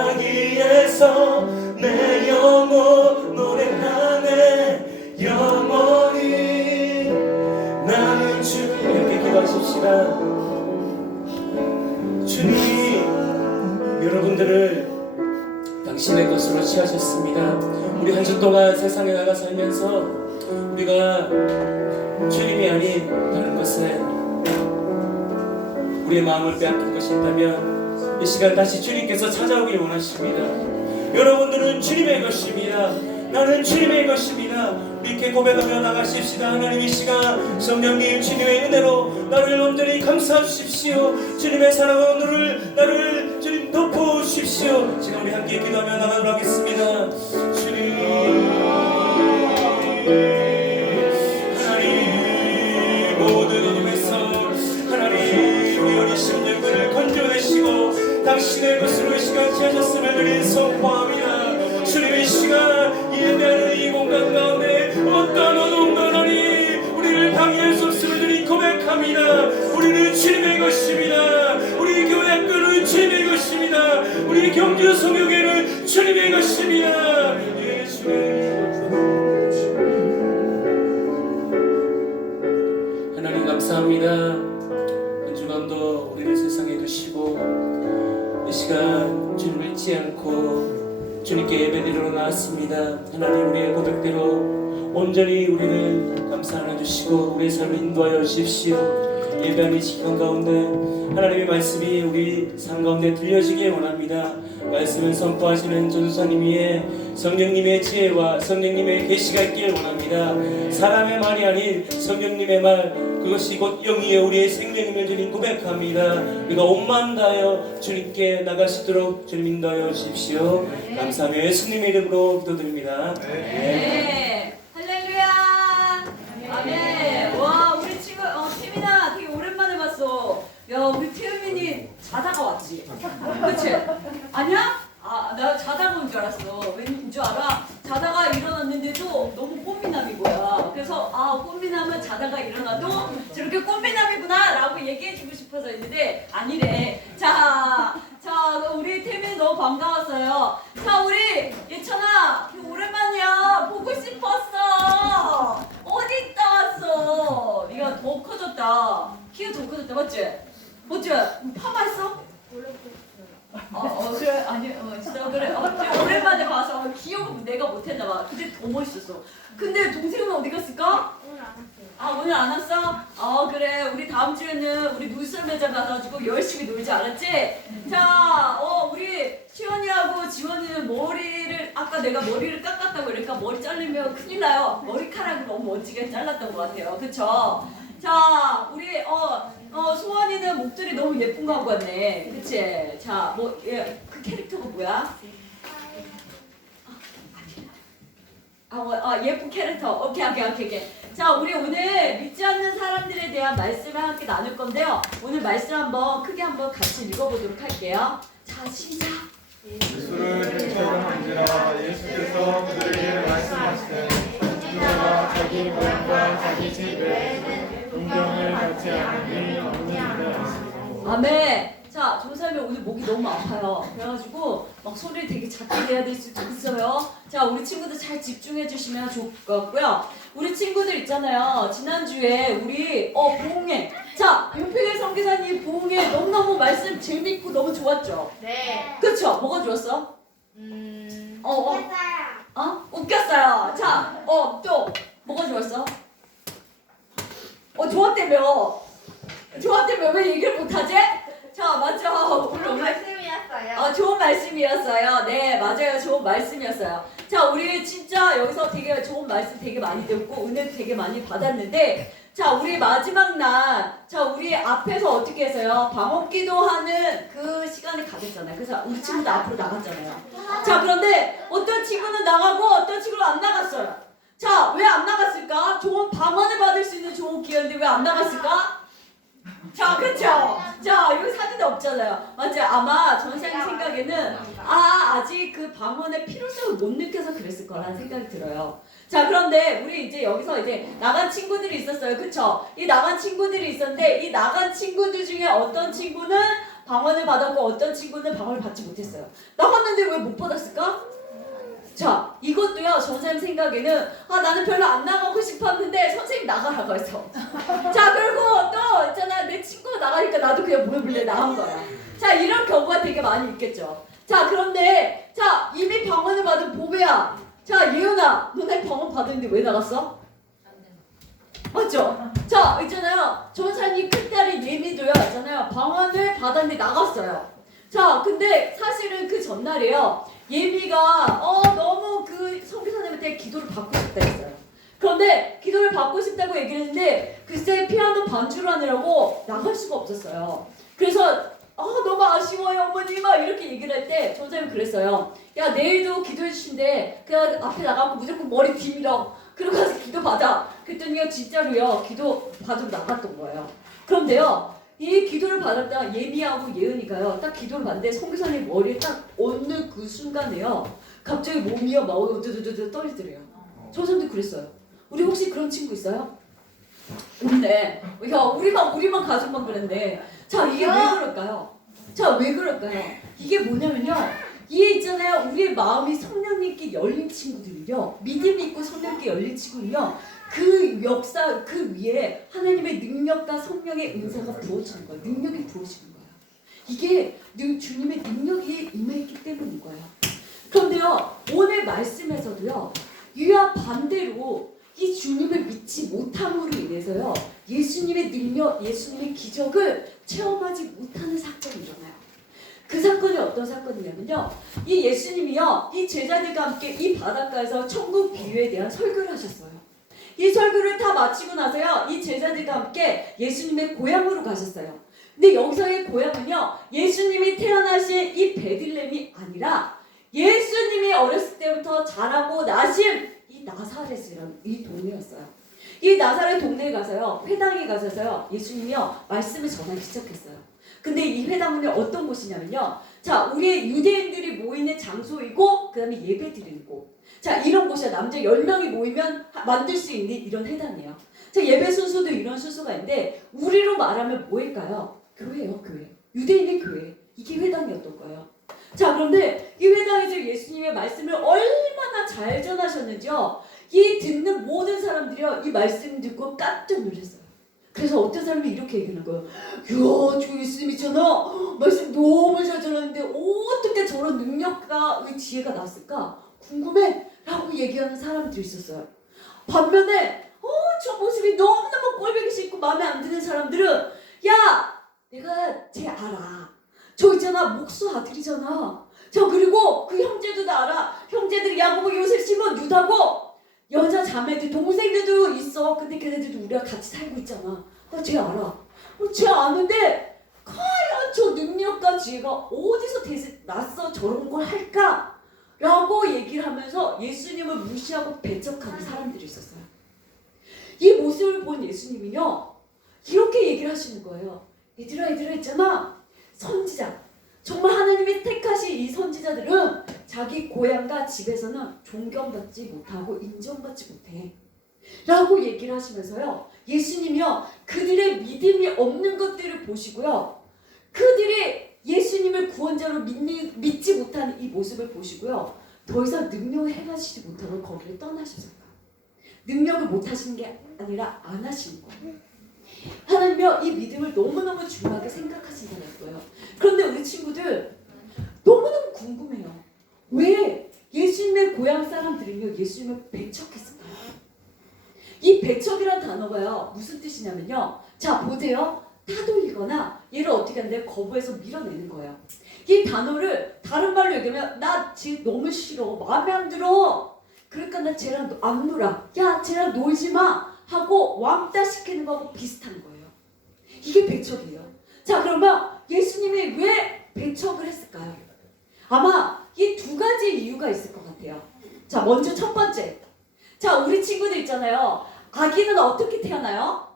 자기에서 내 영혼 노래하네 영원히. 나는 주님, 이렇게 기도하십시다. 주님이 여러분들을 당신의 것으로 취하셨습니다. 우리 한 주 동안 세상에 나가 살면서 우리가 주님이 아닌 다른 것에 우리의 마음을 빼앗긴 것이 있다면 이 시간 다시 주님께서 찾아오길 원하십니다. 여러분들은 주님의 것입니다. 나는 주님의 것입니다. 이렇게 고백하며 나가십시다. 하나님, 이 시간 성령님 주님의 은혜로 나를 온전히 감싸주십시오. 주님의 사랑으로 나를 주님 덮어주십시오. 지금 우리 함께 기도하며 나가도록 하겠습니다. 주님, 하나님, 모든 어둠에서 하나님 우리 어린 심령들을 건져내시고 당신의 것으로 이 시간 지하셨음을 드린 선포합니다. 주님, 이 시간 예배하는 이 공간 가운데 어떤 어둠도 하나님 우리를 방해할 수 없음을 드린 고백합니다. 우리는 주님의 것입니다. 우리 교회 학교는 주님의 것입니다. 우리 경주 성교회는 주님의 것입니다. 하나님 감사합니다. 한 주간도 우리를 세상에 두시고 이 시간 주님을 잊지 않고 주님께 예배드리러 나왔습니다. 하나님, 우리의 고백대로 온전히 우리를 감싸 안아주시고 우리의 삶을 인도하여 주십시오. 예배하는 이 시간 가운데 하나님의 말씀이 우리 삶 가운데 들려지길 원합니다. 말씀을 선포하시는 전도사님 위에 성령님의 지혜와 성령님의 계시가 있길 원합니다. 사람의 말이 아닌 성령님의 말, 그것이 곧 영이에 우리의 생명임을 주님 고백합니다. 우리가 온마음 다하여 주님께 나가시도록 주님 인도하여 주십시오. 감사하며 예수님의 이름으로 기도드립니다. 네. 할렐루야. 아멘. 와, 우리 친구 태민아 되게 오랜만에 봤어. 야, 우리 태민이 자다가 왔지. 그치? 아니야? 아, 나 자다가 온 줄 알았어. 왠 줄 알아? 자다가 일어났는데도 너무 꽃미남인 거야. 그래서 꽃미남은 자다가 일어나도 저렇게 꽃미남이구나 라고 얘기해주고 싶어서 했는데 아니래. 자, 우리 태민이 너무 반가웠어요. 자, 우리 예천아 오랜만이야. 보고 싶었어. 어디 있다 왔어? 네가 더 커졌다. 키가 더 커졌다. 맞지? 파마했어? 그래, 아니, 진짜 그래. 오랜만에 봐서 기억은 내가 못했나 봐. 근데 더 멋있었어. 근데 동생은 어디 갔을까? 오늘 안 왔어요. 오늘 안 왔어? 그래. 우리 다음 주에는 우리 눈썰 매장 가가지고 열심히 놀지, 알았지? 자, 우리 시원이하고 지원이는 머리를, 아까 내가 머리를 깎았다고 그러니까 머리 잘리면 큰일 나요. 머리카락을 너무 멋지게 잘랐던 것 같아요. 그쵸? 자, 우리, 소원이는 목도리 너무 예쁜 거 하고 왔네. 그치? 자, 그 캐릭터가 뭐야? 예쁜 캐릭터. 오케이. 자, 우리 오늘 믿지 않는 사람들에 대한 말씀을 함께 나눌 건데요. 오늘 말씀 크게 한번 같이 읽어보도록 할게요. 자, 시작. 예수를 대처하는지라 예수께서 그들에게 말씀하시되 누가 자기 고향과 자기 집 외에는 동정을 받지 않으니 없느니라 하시고. 아멘. 자, 조사님 오늘 목이 너무 아파요. 그래가지고 막 소리를 되게 작게 내야 될 수도 있어요. 자, 우리 친구들 잘 집중해 주시면 좋을 것 같고요. 우리 친구들 있잖아요. 지난주에 우리 보응회. 자, 윤필의 선교사님 보응회 너무너무 말씀 재밌고 너무 좋았죠? 네. 그쵸? 뭐가 좋았어? 웃겼어요. 자, 또 뭐가 좋았어? 좋았다며 왜 얘기를 못하지? 자, 맞죠? 좋은 말씀이었어요. 좋은 말씀이었어요. 네, 맞아요. 좋은 말씀이었어요. 자, 우리 진짜 여기서 되게 좋은 말씀 되게 많이 듣고 은혜도 되게 많이 받았는데, 자, 우리 마지막 날, 자, 우리 앞에서 어떻게 했어요? 방언기도 하는 그 시간을 가졌잖아요. 그래서 우리 친구들 앞으로 나갔잖아요. 자, 그런데 어떤 친구는 나가고 어떤 친구는 안 나갔어요. 자, 왜 안 나갔을까? 좋은 방언을 받을 수 있는 좋은 기회인데 왜 안 나갔을까? 자, 그쵸? 자, 여기 사진이 없잖아요. 맞죠? 아마 전생님 생각에는 아직 그 방언의 필요성을 못 느껴서 그랬을 거라는 생각이 들어요. 자, 그런데 우리 이제 여기서 이제 나간 친구들이 있었어요. 그쵸? 이 나간 친구들이 있었는데 이 나간 친구들 중에 어떤 친구는 방언을 받았고 어떤 친구는 방언을 받지 못했어요. 나왔는데 왜 못 받았을까? 자, 이것도요, 전사님 생각에는, 나는 별로 안 나가고 싶었는데, 선생님 나가라고 해서. 자, 그리고 또, 있잖아, 내 친구가 나가니까 나도 그냥 몰래 나간 거야. 자, 이런 경우가 되게 많이 있겠죠. 자, 그런데, 자, 이미 방언을 받은 보배야. 자, 예은아, 너네 방언 받았는데 왜 나갔어? 맞죠? 자, 있잖아요. 전사님 큰딸이 예미도요, 있잖아요. 방언을 받았는데 나갔어요. 자, 근데 사실은 그 전날이에요. 예미가 너무 그 선교사님한테 기도를 받고 싶다 했어요. 그런데 기도를 받고 싶다고 얘기를 했는데 글쎄 피아노 반주를 하느라고 나갈 수가 없었어요. 그래서 너무 아쉬워요 어머니 막 이렇게 얘기를 할 때 전사님이 그랬어요. 야 내일도 기도해 주신대. 그냥 앞에 나가고 무조건 머리 뒤밀어. 그러고 가서 기도 받아. 그랬더니 진짜로요 기도 받으러 나갔던 거예요. 그런데요 이 기도를 받았다 예미하고 예은이가요 딱 기도를 받는데 선교사님 머리에 딱 얹는 그 순간에요 갑자기 몸이요 막 우두두두 떨리더래요. 저 사람도 그랬어요. 우리 혹시 그런 친구 있어요? 없네. 야 우리만 가족만 그랬네. 자 이게 왜 그럴까요? 자 왜 그럴까요? 이게 뭐냐면요 이게 있잖아요 우리의 마음이 성령님께 열린 친구들은요 믿음이 있고 성령님께 열린 친구는요 그 역사 그 위에 하나님의 능력과 성령의 은사가 부어지는 거예요. 능력이 부어지는 거예요. 이게 주님의 능력이 임했기 때문인 거예요. 그런데요 오늘 말씀에서도요 이와 반대로 이 주님을 믿지 못함으로 인해서요 예수님의 능력, 예수님의 기적을 체험하지 못하는 사건이 일어나요. 그 사건이 어떤 사건이냐면요 이 예수님이요 이 제자들과 함께 이 바닷가에서 천국 비유에 대한 설교를 하셨어요. 이 설교를 다 마치고 나서요 이 제자들과 함께 예수님의 고향으로 가셨어요. 근데 여기서의 고향은요 예수님이 태어나신 이 베들레헴이 아니라 예수님이 어렸을 때부터 자라고 나신 이 나사렛이라는 이 동네였어요. 이 나사렛 동네에 가서요 회당에 가셔서요 예수님이요 말씀을 전하기 시작했어요. 근데 이 회당은 어떤 곳이냐면요 자 우리의 유대인들이 모이는 장소이고 그 다음에 예배 드리는 곳. 자 이런 곳이야. 남자 10명이 모이면 만들 수 있는 이런 회당이에요. 자 예배 순서도 이런 순서가 있는데 우리로 말하면 뭐일까요? 교회예요. 교회. 유대인의 교회. 이게 회당이었던 거예요. 자 그런데 이 회당에서 예수님의 말씀을 얼마나 잘 전하셨는지요 이 듣는 모든 사람들이요 이 말씀 듣고 깜짝 놀랐어요. 그래서 어떤 사람이 이렇게 얘기하는 거예요. 이야 저 예수님 있잖아 말씀 너무 잘 전하는데 어떻게 저런 능력과 지혜가 났을까 궁금해 라고 얘기하는 사람들이 있었어요. 반면에 저 모습이 너무너무 꼴보기 싫고 마음에 안 드는 사람들은 야 내가 쟤 알아. 저 있잖아 목수 아들이잖아. 저 그리고 그 형제도 나 알아. 형제들이 야고보 요셉 시몬 유다고 여자 자매들 동생들도 있어. 근데 걔네들도 우리가 같이 살고 있잖아. 나 쟤 알아. 쟤 아는데 과연 저 능력과 지혜가 어디서 났어 저런 걸 할까? 라고 얘기를 하면서 예수님을 무시하고 배척하는 사람들이 있었어요. 이 모습을 본 예수님은요 이렇게 얘기를 하시는 거예요. 얘들아 있잖아 선지자 정말 하나님이 택하신 이 선지자들은 자기 고향과 집에서는 존경받지 못하고 인정받지 못해 라고 얘기를 하시면서요 예수님이요 그들의 믿음이 없는 것들을 보시고요 그들이 예수님을 구원자로 믿지 못하는 이 모습을 보시고요 더 이상 능력을 행하시지 못하고 거기를 떠나셨어요. 능력을 못하시는 게 아니라 안 하시는 거예요. 하나님이요 이 믿음을 너무너무 중요하게 생각하신다는 거예요. 그런데 우리 친구들 너무너무 궁금해요. 왜 예수님의 고향 사람들은요 예수님을 배척했을까요? 이 배척이라는 단어가요 무슨 뜻이냐면요 자 보세요 타돌리거나 얘를 어떻게 하는데 거부해서 밀어내는 거예요. 이 단어를 다른 말로 얘기하면 나 쟤 너무 싫어 마음에 안 들어 그러니까 나 쟤랑 안 놀아 야 쟤랑 놀지 마 하고 왕따 시키는 거하고 비슷한 거예요. 이게 배척이에요. 자 그러면 예수님이 왜 배척을 했을까요? 아마 이 두 가지 이유가 있을 것 같아요. 자 먼저 첫 번째 자 우리 친구들 있잖아요 아기는 어떻게 태어나요?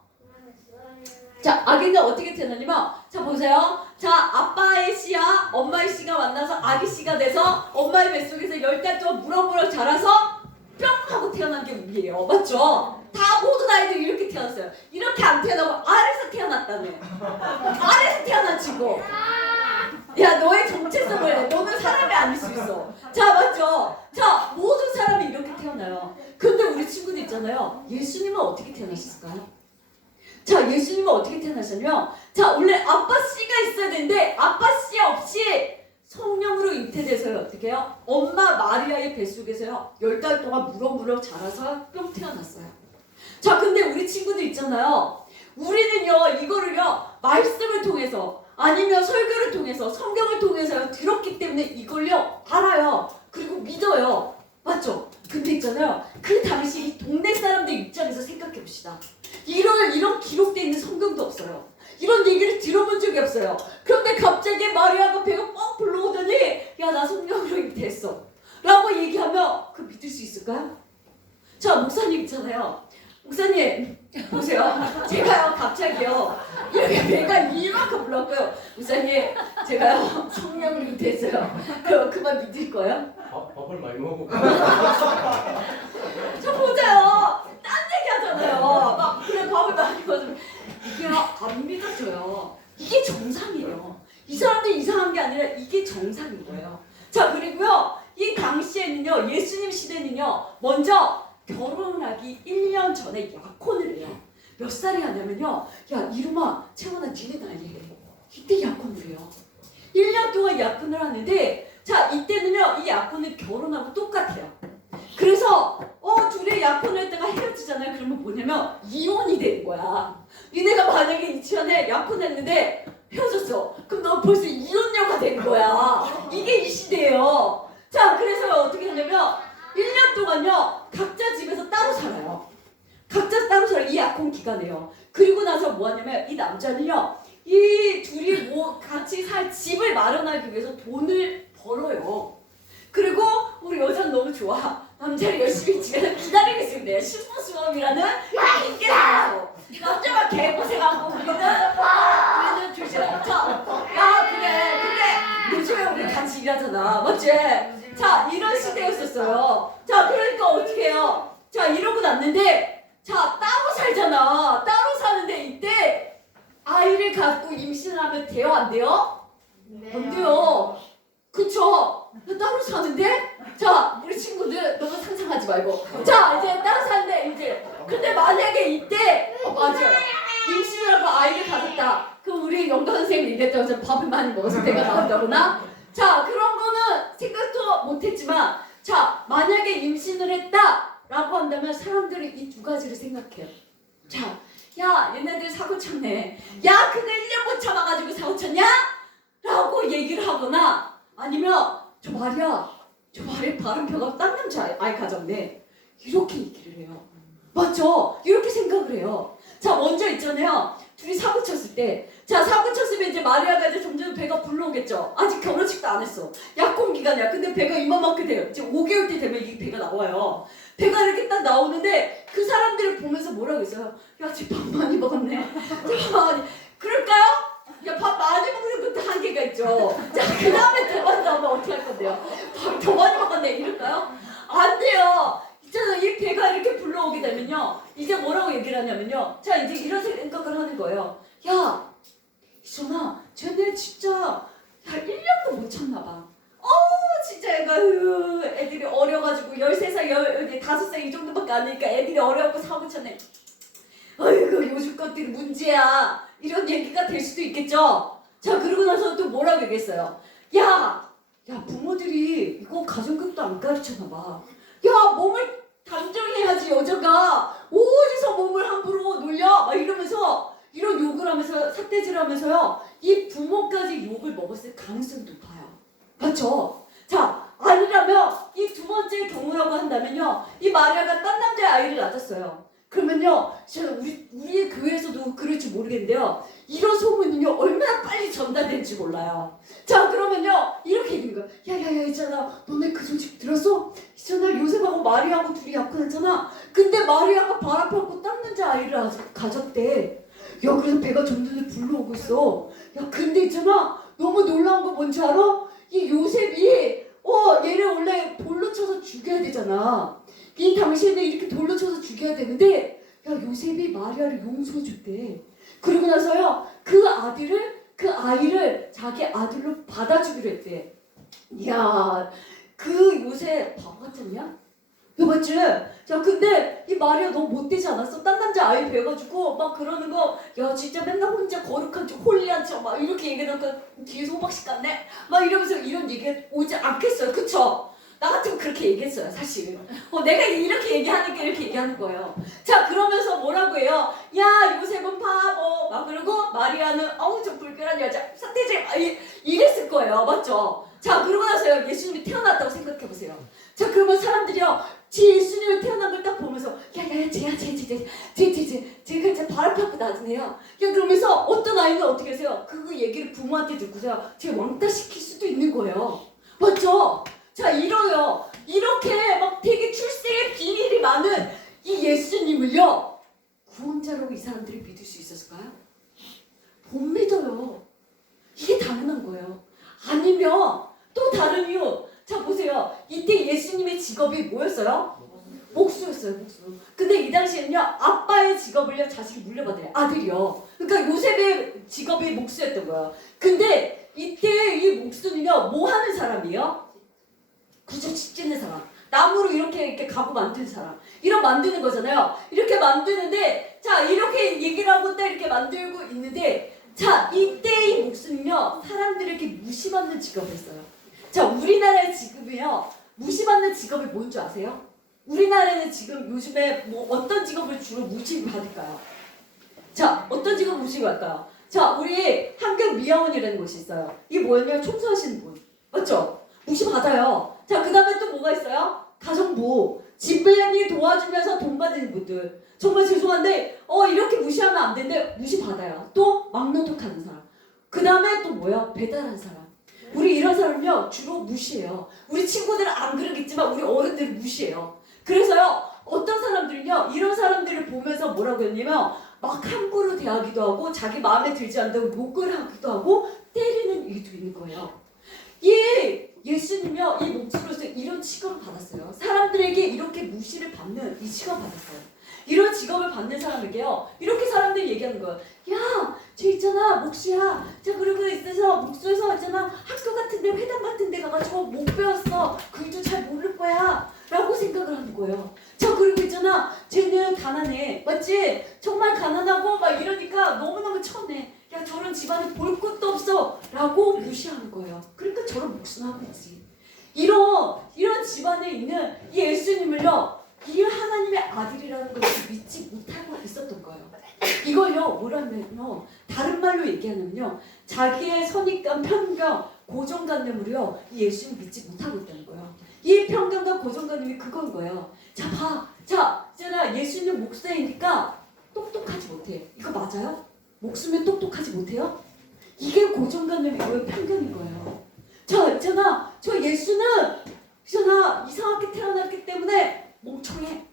자 아기는 어떻게 태어나냐면 자 보세요 자 아빠의 씨와 엄마의 씨가 만나서 아기 씨가 돼서 엄마의 뱃속에서 10달 동안 무럭무럭 자라서 뿅 하고 태어난 게 우리예요. 맞죠? 다 모든 아이들이 이렇게 태어났어요. 이렇게 안 태어나고 아래에서 태어났다며. 아래에서 태어난 친구. 야, 너의 정체성을 내. 너는 사람이 아닐 수 있어. 자, 맞죠? 자, 모든 사람이 이렇게 태어나요. 근데 우리 친구들 있잖아요. 예수님은 어떻게 태어나셨을까요? 자, 예수님은 어떻게 태어나셨냐면, 자, 원래 아빠 씨가 있어야 되는데 아빠 씨 없이 성령으로 잉태돼서요. 어떻게 해요? 엄마 마리아의 뱃속에서요. 10달 동안 무럭무럭 자라서 뿅 태어났어요. 자, 근데 우리 친구들 있잖아요. 우리는요, 이거를요, 말씀을 통해서 아니면 설교를 통해서 성경을 통해서 들었기 때문에 이걸요, 알아요. 그리고 믿어요. 맞죠? 근데 있잖아요. 그 당시 이 동네 사람들 입장에서 생각해 봅시다. 이런 기록되어 있는 성경도 없어요. 이런 얘기를 들어본 적이 없어요. 그런데 갑자기 마리아가 배가 뻥 불러오더니 야, 나 성령으로 잉태했어 라고 얘기하면 그 믿을 수 있을까요? 자, 목사님 있잖아요. 목사님 보세요. 제가요 갑자기요 이렇게 배가 이만큼 불렀고요. 목사님 제가요 성령으로 잉태했어요. 그럼 그만 믿을 거예요? 밥을 많이 먹고. 저 보자요. 딴 얘기 하잖아요. 막 그래 밥을 많이 먹으면 이게 안 믿어져요. 이게 정상이에요. 이 사람들이 이상한 게 아니라 이게 정상인 거예요. 자, 그리고요 이 당시에는요 예수님 시대는요 먼저 결혼하기 1년 전에 약혼을 해요. 몇 살이 하냐면요. 야, 이름아, 채원아, 니네 나이에 이때 약혼을 해요. 1년 동안 약혼을 하는데 자, 이때는요 이 약혼은 결혼하고 똑같아요. 그래서 둘이 약혼을 했다가 헤어지잖아요. 그러면 뭐냐면 이혼이 되는 거야. 니네가 만약에 2000년에 약혼했는데 헤어졌어. 그럼 너 벌써 이혼녀가 되는 거야. 이게 이 시대예요. 자, 그래서 어떻게 하냐면 1년 동안요 각자 집에서 따로 살아요. 각자 따로 살아요. 이 약혼 기간에요. 그리고 나서 뭐 하냐면 이 남자는요 이 둘이 뭐 같이 살 집을 마련하기 위해서 돈을 벌어요. 그리고 우리 여자는 너무 좋아. 남자를 열심히 집에서 기다리고 있으면 돼요. 신부수업이라는 인기 나와서 남자가 개고생하고 우리는 조심하자. 야, 그래. 근데 요즘에 우리 같이 일하잖아. 맞지? 자, 이런 시대였었어요. 자, 그러니까 어떻게 해요? 자, 이러고 났는데 자, 따로 살잖아. 따로 사는데 이때 아이를 갖고 임신을 하면 돼요? 안 돼요? 안 돼요. 그쵸? 따로 사는데? 자, 우리 친구들 너무 상상하지 말고. 자, 이제 따로 사는데 이제 근데 만약에 이때 맞아요. 임신을 하고 아이를 가졌다. 그럼 우리 영감 선생님이 얘기했던 것처럼 밥을 많이 먹어서 배가 나온다거나 자, 그런 거는 생각도 못했지만 자, 만약에 임신을 했다라고 한다면 사람들이 이 두 가지를 생각해요. 자, 야, 얘네들 사고 쳤네. 야, 그거 1년 못 참아가지고 사고 쳤냐? 라고 얘기를 하거나 아니면 저 말이야 바람펴가 딴 남자 아이 가졌네. 이렇게 얘기를 해요. 맞죠? 이렇게 생각을 해요. 자, 먼저 있잖아요. 둘이 사고 쳤을 때 자, 사고 쳤으면 이제 마리아가 이제 점점 배가 불러오겠죠. 아직 결혼식도 안 했어. 약혼 기간이야. 근데 배가 이만큼 돼요. 이제 5개월 때 되면 이 배가 나와요. 배가 이렇게 딱 나오는데 그 사람들을 보면서 뭐라고 했어요? 야, 쟤 밥 많이 먹었네. 쟤 밥 많이. 그럴까요? 야, 밥 많이 먹는 것도 한계가 있죠. 자, 그 다음에 더 많이 나오면 어떻게 할 건데요? 밥 더 많이 먹었네. 이럴까요? 안 돼요. 있잖아, 이 배가 이렇게 불러오게 되면요. 이제 뭐라고 얘기를 하냐면요. 자, 이제 이런 생각을 하는 거예요. 야, 이선아, 쟤네 진짜 야, 1년도 못 참나 봐. 진짜 애가 애들이 어려가지고 13살, 5살 이 정도밖에 안 되니까 애들이 어려갖고 사고 쳤네. 아이고, 요즘 것들이 문제야. 이런 얘기가 될 수도 있겠죠. 자, 그러고 나서 또 뭐라고 얘기했어요? 야, 부모들이 이거 가정교육도 안 가르쳤나 봐. 야, 몸을 단정해야지. 여자가 어디서 몸을 함부로 놀려? 막 이러면서 이런 욕을 하면서 삿대질을 하면서요. 이 부모까지 욕을 먹었을 가능성이 높아요. 맞죠? 자, 아니라면 이 두 번째 경우라고 한다면요. 이 마리아가 딴 남자의 아이를 낳았어요. 그러면요, 우리의 교회에서도 그럴지 모르겠는데요. 이런 소문은요, 얼마나 빨리 전달될지 몰라요. 자, 그러면요, 이렇게 얘기하는 거야. 야야야, 있잖아. 너네 그 소식 들었어? 있잖아, 요셉하고 마리아하고 둘이 약혼했잖아. 근데 마리아가 바람펴고 딴 남자 아이를 가졌대. 야, 그래서 배가 점점 불러오고 있어. 야, 근데 있잖아, 너무 놀라운 거 뭔지 알아? 이 요셉이 얘를 원래 돌로 쳐서 죽여야 되잖아. 이 당시에는 이렇게 돌로 쳐서 죽여야 되는데 야, 요셉이 마리아를 용서해줬대. 그러고 나서요, 그 아들을 그 아이를 자기 아들로 받아주기로 했대. 이야, 그 요새 바보 같지 않냐? 너 맞지? 자, 근데 이 마리아 너무 못되지 않았어? 딴 남자 아이 뵈가지고 막 그러는 거, 야 진짜 맨날 혼자 거룩한 척 홀리한 척 막 이렇게 얘기하니까 뒤에서 호박씨 같네? 막 이러면서 이런 얘기 오지 않겠어요, 그쵸? 나 같으면 그렇게 얘기했어요, 사실. 내가 이렇게 얘기하니까 이렇게 얘기하는 거예요. 자, 그러면서 뭐라고 해요? 야, 요셉은 바보. 막 그러고 마리아는 어우 좀 불결한 여자, 사태질 막 이랬을 거예요, 맞죠? 자, 그러고 나서요, 예수님이 태어났다고 생각해 보세요. 자, 그러면 사람들이요, 예수님을 태어난 걸 딱 보면서 야야야, 쟤가 바람 펴고 나중에요. 야, 그러면서 어떤 아이는 어떻게 하세요? 그 얘기를 부모한테 듣고서요, 쟤 왕따 시킬 수도 있는 거예요, 맞죠? 자, 이러요. 이렇게 막 되게 출생의 비밀이 많은 이 예수님을요, 구원자로 이 사람들이 믿을 수 있었을까요? 못 믿어요. 이게 당연한 거예요. 아니면 또 다른 이유. 자, 보세요. 이때 예수님의 직업이 뭐였어요? 목수였어요, 목수. 근데 이 당시에는요, 아빠의 직업을요, 자식이 물려받아요. 아들이요. 그러니까 요셉의 직업이 목수였던 거예요. 근데 이때 이 목수는요, 뭐 하는 사람이에요? 그저 집 짓는 사람, 나무로 이렇게 가구 만드는 사람, 이런 만드는 거잖아요. 이렇게 만드는데, 자, 이렇게 얘기를 하고 딱 이렇게 만들고 있는데, 자, 이때의 목수는요, 사람들에게 무시받는 직업이었어요. 자, 우리나라의 직업이요, 무시받는 직업이 뭔 줄 아세요? 우리나라는 지금 요즘에 뭐 어떤 직업을 주로 무시받을까요? 자, 어떤 직업을 무시받을까요? 자, 우리 한국미화원이라는 곳이 있어요. 이게 뭐였냐면 청소하시는 분, 맞죠? 무시받아요. 자, 그 다음에 또 뭐가 있어요? 가정부, 집배일 도와주면서 돈 받는 분들. 정말 죄송한데 이렇게 무시하면 안 되는데 무시받아요. 또 막노동하는 사람. 그 다음에 또 뭐야? 배달하는 사람. 우리 이런 사람은요, 주로 무시해요. 우리 친구들은 안 그러겠지만 우리 어른들은 무시해요. 그래서요, 어떤 사람들은요, 이런 사람들을 보면서 뭐라고 했냐면 막 함부로 대하기도 하고, 자기 마음에 들지 않는다고 욕을 하기도 하고, 때리는 일도 있는 거예요. 이 예수님이요, 이 목수로서 이런 직업을 받았어요. 사람들에게 이렇게 무시를 받는 이 직업을 받았어요. 이런 직업을 받는 사람에게요, 이렇게 사람들이 얘기하는 거예요. 야, 쟤 있잖아, 목수야. 자, 그리고 있어서 목수에서 있잖아, 학교 같은데, 회당 같은데 가가지고 못 배웠어. 그 일도 잘 모를 거야. 라고 생각을 하는 거예요. 자, 그리고 있잖아, 쟤는 가난해. 맞지? 정말 가난하고 막 이러니까 너무너무 천해. 야, 저런 집안에 볼 것도 없어. 라고 무시하는 거예요. 그러니까 저런 목수나 하고 있지. 이런 집안에 있는 이 예수님을요, 이 하나님의 아들이라는 것을 믿지 못하고 있었던 거예요. 이걸요, 뭐라면요, 다른 말로 얘기하면요, 자기의 선입관, 편견, 고정관념으로요, 이 예수님 믿지 못하고 있다는 거예요. 이 편견과 고정관념이 그건 거예요. 자, 봐. 자, 있잖아, 예수님 목사이니까 똑똑하지 못해. 이거 맞아요? 목수면 똑똑하지 못해요? 이게 고정관념이고요, 편견인 거예요. 자, 있잖아, 저 예수는 있잖아, 이상하게 태어났기 때문에 멍청해.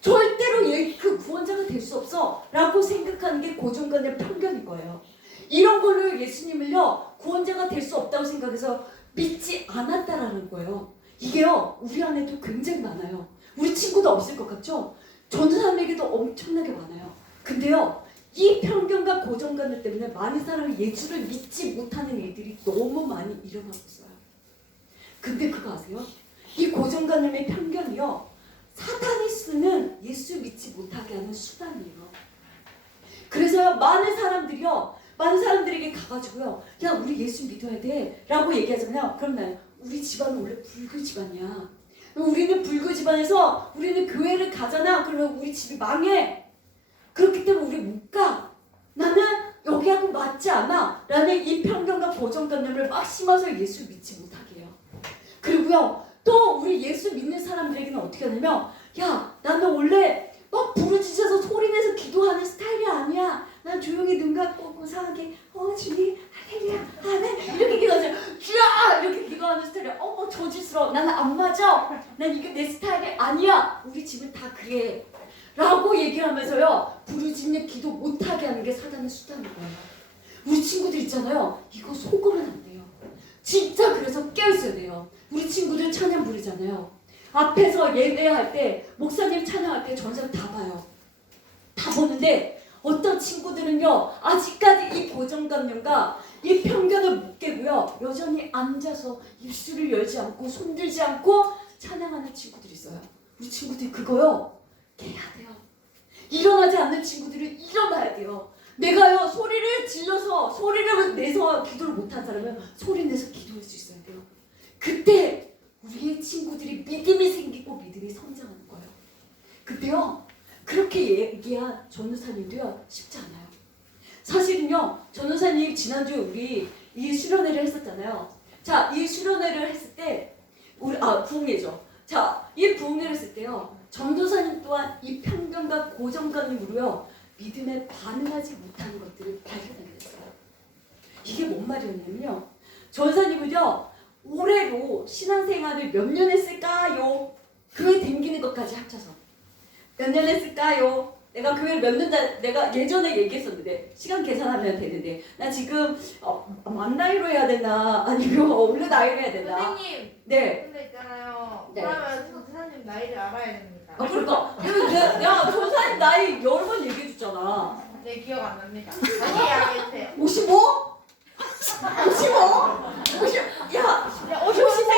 절대로 그 구원자가 될 수 없어. 라고 생각하는 게 고정관념, 편견인 거예요. 이런 걸로 예수님을요, 구원자가 될 수 없다고 생각해서 믿지 않았다라는 거예요. 이게요, 우리 안에도 굉장히 많아요. 우리 친구도 없을 것 같죠? 전사람에게도 엄청나게 많아요. 근데요, 이 편견과 고정관념 때문에 많은 사람이 예수를 믿지 못하는 일들이 너무 많이 일어나고 있어요. 근데 그거 아세요? 이 고정관념의 편견이요, 사탄이 쓰는 예수 믿지 못하게 하는 수단이에요. 그래서요, 많은 사람들에게 가가지고요, 야, 우리 예수 믿어야 돼 라고 얘기하잖아요. 그럼 나요, 우리 집안은 원래 불교 집안이야. 우리는 불교 집안에서 우리는 교회를 가잖아. 그러면 우리 집이 망해. 그렇기 때문에 우리 못 가. 나는 여기하고 맞지 않아. 라는 이 편견과 고정관념을 막 심어서 예수 믿지 못하게 해요. 그리고요, 또 우리 예수 믿는 사람들에게는 어떻게 하냐면, 야, 나는 원래 막 부르짖어서 소리내서 기도하는 스타일이 아니야. 난 조용히 눈 감고 고상하게 주님 할렐루야 아멘 이렇게 기도하세요. 주야 이렇게 기도하는 스타일이야. 저질스러워. 나는 안 맞아. 난 이게 내 스타일이 아니야. 우리 집은 다 그래. 라고 얘기하면서요, 부르짖는 기도 못하게 하는 게 사단의 수단인 거예요. 우리 친구들 있잖아요, 이거 속으면 안 돼요. 진짜 그래서 깨어있어야 돼요. 우리 친구들 찬양 부르잖아요. 앞에서 예배할 때, 목사님 찬양할 때 전사를 다 봐요. 다 보는데 어떤 친구들은요 아직까지 이 고정관념과 이 편견을 못 깨고요 여전히 앉아서 입술을 열지 않고 손들지 않고 찬양하는 친구들이 있어요. 우리 친구들이 그거요 깨야 돼요. 일어나지 않는 친구들은 일어나야 돼요. 내가요 소리를 질러서 소리를 내서 기도를 못한 사람은 소리 내서 기도할 수 있어야 돼요. 그때 우리의 친구들이 믿음이 생기고 믿음이 성장하는 거예요. 그때요 그렇게 얘기한 전도사님도요 쉽지 않아요. 사실은요 전도사님 지난주에 우리 이 수련회를 했었잖아요. 자, 이 수련회를 했을 때 우리 부흥회죠. 자, 이 부흥회를 했을 때요 전도사님 또한 이 편견과 고정관념으로요 믿음에 반응하지 못하는 것들을 발견하게 됐어요. 이게 뭔 말이었냐면요 전도사님은요 올해로 신앙생활을 몇 년 했을까요? 교회 댕기는 것까지 합쳐서 몇 년 했을까요? 내가 교회를 몇 년 내가 예전에 얘기했었는데 시간 계산하면 되는데 나 지금 만 나이로 해야 되나 아니면 올해 나이로 해야 되나? 선생님. 네. 근데 있잖아요. 네. 그러면 전사님 나이를 알아야 됩니다. 그러니까 야 전사님 나이 여러 번 얘기해 줬잖아. 네, 기억 안 납니다. 다시 이야기해주세요. 55? 55? 50? 야 55 35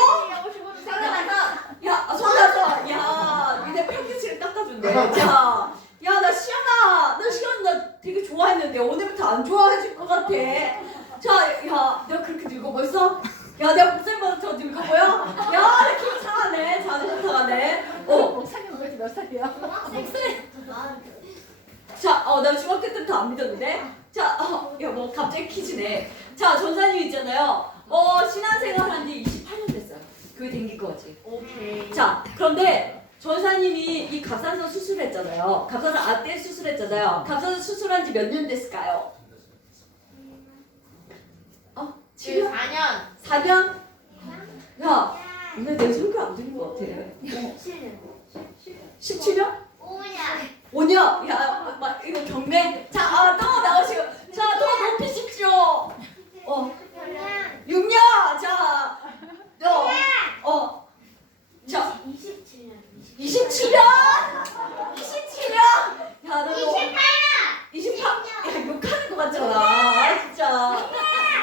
야, 손나서 야, 니네 평균치를 깎아준대. 자, 야, 나 시연아, 나 되게 좋아했는데 오늘부터 안 좋아해질 것 같아. 자, 야, 내가 그렇게 늙어 보였어? 야, 내가 목소리보다 더 늙어 보여? 야, 나 기분 상하네. 자존심 상하네. 목사님 왜 몇 살이야? 자, 나 중학교 때부터 안 믿었는데. 자, 야, 뭐 갑자기 퀴즈네. 자, 전사님 있잖아요. 신앙생활 한 지 28년 됐어요. 교회 댕길 거지. 오케이. 자, 그런데 전사님이 이 갑상선 수술했잖아요. 갑상선 아떼 수술했잖아요. 갑상선 수술한 지 몇 년 됐을까요? 7년? 4년. 4년? 야, 오늘 내 설교 안 들린 것 같아. 17년? 5년? 야, 막 이거 경매? 자, 또 나오시고. 자, 또 높이십시오. 6년. 자, 자, 27년? 27년? 야, 너 28년! 야, 욕하는 것 같잖아. 진짜.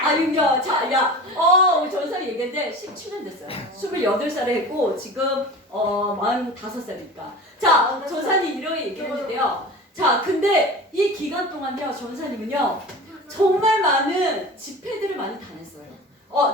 6년. 자, 야, 우리 전사님 얘기했는데 17년 됐어요. 28살에 했고, 지금, 45살이니까. 자, 전사님 이렇게 얘기했는데요. 자, 근데 이 기간 동안요, 전사님은요, 정말 많은 집회들을 많이 다녔어요.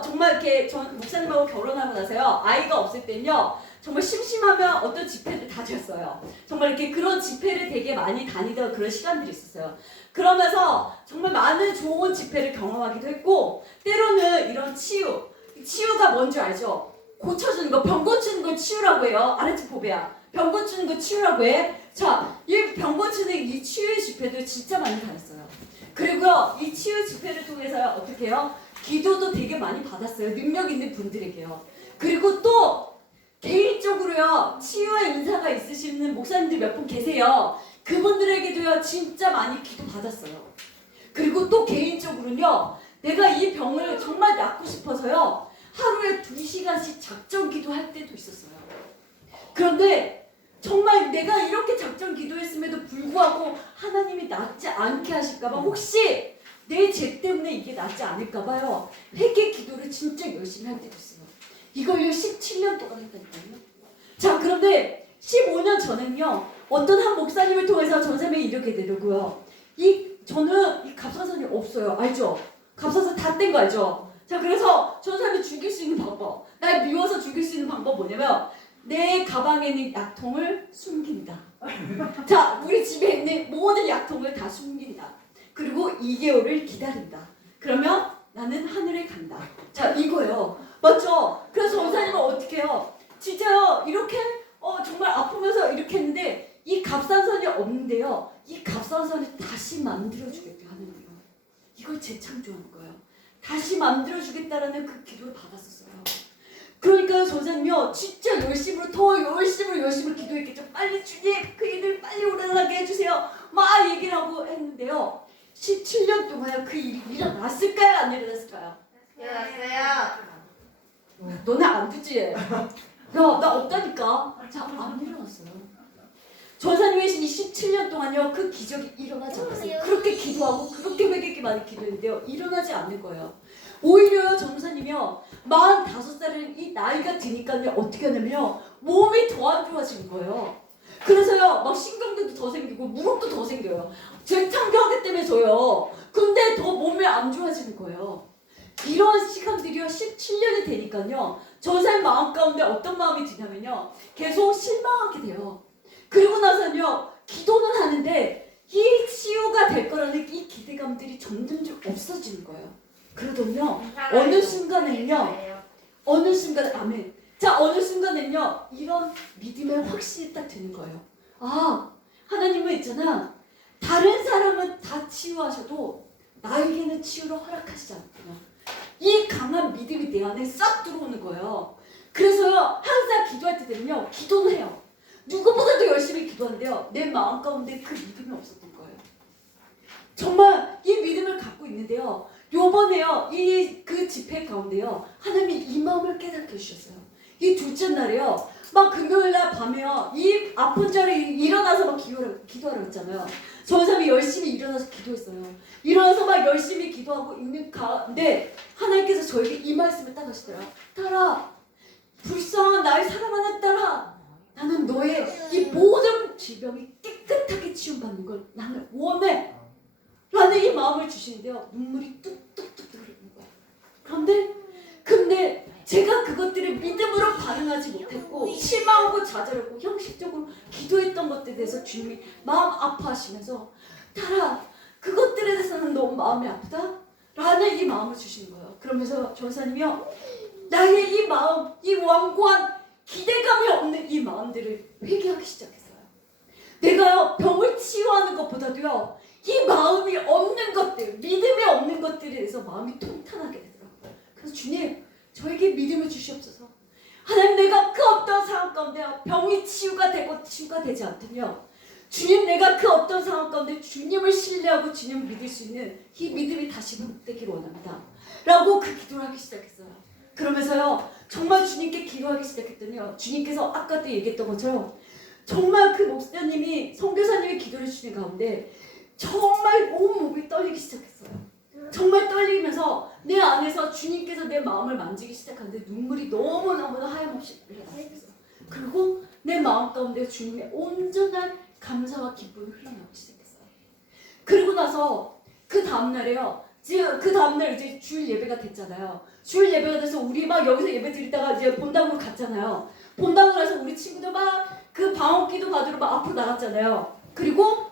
정말 이렇게 목사님하고 결혼하고 나서요, 아이가 없을 땐요, 정말 심심하면 어떤 집회를 다녔어요. 정말 이렇게 그런 집회를 되게 많이 다니던 그런 시간들이 있었어요. 그러면서 정말 많은 좋은 집회를 경험하기도 했고, 때로는 이런 치유가 뭔지 알죠? 고쳐주는 거, 병 고치는 걸 치유라고 해요. 아래쪽 보배야. 병 고치는 거 치유라고 해. 자, 이 병 고치는 이 치유의 집회도 진짜 많이 다녔어요. 그리고요, 이 치유 집회를 통해서요, 어떻게 해요? 기도도 되게 많이 받았어요. 능력 있는 분들에게요. 그리고 또 개인적으로요, 치유의 은사가 있으시는 목사님들 몇 분 계세요. 그분들에게도요, 진짜 많이 기도 받았어요. 그리고 또 개인적으로는요, 내가 이 병을 정말 낫고 싶어서요, 하루에 2시간씩 작정 기도할 때도 있었어요. 그런데 정말 내가 이렇게 작정 기도했음에도 불구하고 하나님이 낫지 않게 하실까봐 혹시 내 죄 때문에 이게 낫지 않을까봐요. 회개 기도를 진짜 열심히 할 때도 있어요. 이걸요 17년 동안 했다니까요. 자, 그런데 15년 전엔요, 어떤 한 목사님을 통해서 전사님이 이렇게 되더라고요. 저는 이 갑상선이 없어요. 알죠? 갑상선 다 뗀 거 알죠? 자, 그래서 전사님을 죽일 수 있는 방법, 날 미워서 죽일 수 있는 방법 뭐냐면, 내 가방에 있는 약통을 숨긴다. 자, 우리 집에 있는 모든 약통을 다 숨긴다. 그리고 2개월을 기다린다. 그러면 나는 하늘에 간다. 자, 이거예요. 맞죠? 그래서 전사님은 어떻게 해요? 진짜요, 이렇게 정말 아프면서 이렇게 했는데 이 갑상선이 없는데요, 이 갑상선을 다시 만들어주겠대 하는 거예요. 이걸 재창조하는 거예요. 다시 만들어주겠다라는 그 기도를 받았었어요. 그러니까요, 전사님요, 진짜 더 열심히 기도했겠죠. 빨리 주님, 그 일을 빨리 일어나게 해주세요. 막 얘기를 하고 했는데요, 17년 동안 그 일이 일어났을까요? 안 일어났을까요? 일어났어요. 너네 안 듣지? 야, 나 없다니까. 자, 안 일어났어요. 전사님이 27년 동안요 그 기적이 일어나지 않았어요. 그렇게 기도하고 그렇게 회개기 많이 기도했는데요 일어나지 않는 거예요. 오히려 전사님이요 45살인 이 나이가 드니까요 어떻게 하냐면요 몸이 더 안 좋아지는 거예요. 그래서요 막 신경들도 더 생기고 무릎도 더 생겨요. 제 창교하기 때문에 저요. 근데 더 몸이 안 좋아지는 거예요. 이런 시간들이요 17년이 되니까요 전사님 마음 가운데 어떤 마음이 드냐면요 계속 실망하게 돼요. 그리고 나서는요 기도는 하는데 이 치유가 될 거라는 이 기대감들이 점점 없어지는 거예요. 그러더니요 어느 순간에 아멘. 자 어느 순간에는요 이런 믿음의 확신이 딱 드는 거예요. 아 하나님은 있잖아 다른 사람은 다 치유하셔도 나에게는 치유를 허락하시지 않구나. 이 강한 믿음이 내 안에 싹 들어오는 거예요. 그래서요 항상 기도할 때 되면요 기도는 해요. 누구보다도 열심히 기도하는데요 내 마음 가운데 그 믿음이 없었던 거예요. 정말 이 믿음을 갖고 있는데요 요번에요 이 그 집회 가운데요 하나님이 이 마음을 깨닫게 해주셨어요. 이 둘째 날에요 막 금요일날 밤에요 이 아픈 자리에 일어나서 막 기도하러 했잖아요. 저 사람이 열심히 일어나서 기도했어요. 일어나서 막 열심히 기도하고 있는 가운데 하나님께서 저에게 이 말씀을 딱 하시더라. 딸아 불쌍한 나의 사랑하는 딸아 나는 너의 이 모든 질병이 깨끗하게 치유받는 걸 나는 원해 라는 이 마음을 주시는데요 눈물이 뚝뚝뚝 흐르는 거예요. 근데 제가 그것들을 믿음으로 반응하지 못했고 실망하고 좌절하고 형식적으로 기도했던 것들에 대해서 주님이 마음 아파하시면서 딸아 그것들에 대해서는 너무 마음이 아프다? 라는 이 마음을 주시는 거예요. 그러면서 전사님이요 나의 이 마음 이 완고한 기대감이 없는 이 마음들을 회개하기 시작했어요. 내가요 병을 치유하는 것보다도요 이 마음이 없는 것들 믿음이 없는 것들에 대해서 마음이 통탄하게 되더라고요. 그래서 주님 저에게 믿음을 주시옵소서. 하나님 내가 그 어떤 상황 가운데 병이 치유가 되고 치유가 되지 않더며 주님 내가 그 어떤 상황 가운데 주님을 신뢰하고 주님을 믿을 수 있는 이 믿음이 다시 회복되기를 원합니다 라고 그 기도를 하기 시작했어요. 그러면서요 정말 주님께 기도하기 시작했더니요 주님께서 아까도 얘기했던 것처럼 정말 그 목사님이 선교사님이 기도를 주시는 가운데 정말 온 몸이 떨리기 시작했어요. 정말 떨리면서 내 안에서 주님께서 내 마음을 만지기 시작하는데 눈물이 너무너무 하염없이 흘러나왔어요. 그리고 내 마음 가운데 주님의 온전한 감사와 기쁨이 흘러나오기 시작했어요. 그리고 나서 그 다음날에요. 그 다음날 이제 주일 예배가 됐잖아요. 주일 예배가 돼서 우리 막 여기서 예배 드리다가 이제 본당으로 갔잖아요. 본당으로 가서 우리 친구들 막 그 방언기도 받으러 막 앞으로 나갔잖아요. 그리고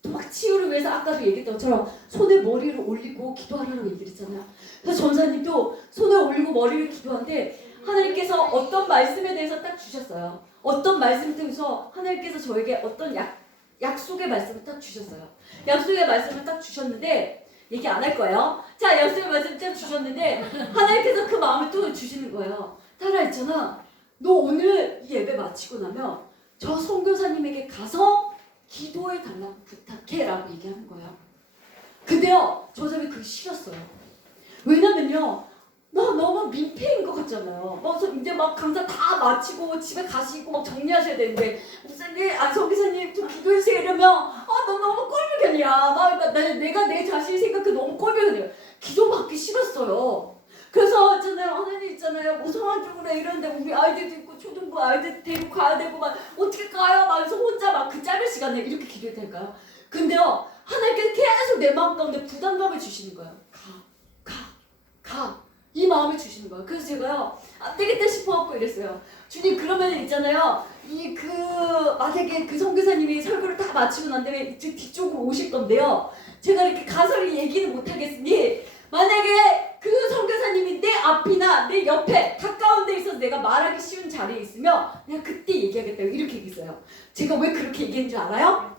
또 막 치유를 위해서 아까도 얘기했던 것처럼 손에 머리를 올리고 기도하라고 얘기를 했잖아요. 그래서 전사님도 손에 올리고 머리를 기도하는데 하나님께서 어떤 말씀에 대해서 딱 주셨어요. 어떤 말씀에 대해서 하나님께서 저에게 어떤 약속의 말씀을 딱 주셨어요. 약속의 말씀을 딱 주셨는데 얘기 안 할 거예요. 자 약속의 말씀을 딱 주셨는데 하나님께서 그 마음을 또 주시는 거예요. 딸아 있잖아. 너 오늘 이 예배 마치고 나면 저 선교사님에게 가서 기도해 달라고 부탁해 라고 얘기하는 거예요. 근데요 저 사람이 그게 싫었어요. 왜냐면요 나 너무 민폐인 것 같잖아요. 그래서 이제 막 강사 다 마치고 집에 가시고 막 정리하셔야 되는데 목사님 선교사님 좀 기도해주세요 이러면 너 너무 꼴불견이야. 막 내가 내 자신이 생각해 너무 꼴불견이에요. 기도받기 싫었어요. 그래서 있잖아요 하나님 있잖아요 뭐 성화적으로 이러는데 우리 아이들도 있고 초등부 아이들 데리고 가야 되고 막 어떻게 가요? 막 그래서 혼자 막 그 짧은 시간에 이렇게 기도해도 될까요? 근데요 하나님께서 계속 내 마음 가운데 부담감을 주시는 거예요. 가 이 마음을 주시는 거예요. 그래서 제가요 안 되겠다 싶어갖고 이랬어요. 주님 그러면 있잖아요 만약에 그 선교사님이 설교를 다 마치고 난 다음에 뒤쪽으로 오실 건데요 제가 이렇게 가서 얘기는 못 하겠으니 만약에 그 선교사님이 내 앞이나 내 옆에 가까운 데 있어서 내가 말하기 쉬운 자리에 있으면 내가 그때 얘기하겠다 이렇게 얘기했어요. 제가 왜 그렇게 얘기한 줄 알아요?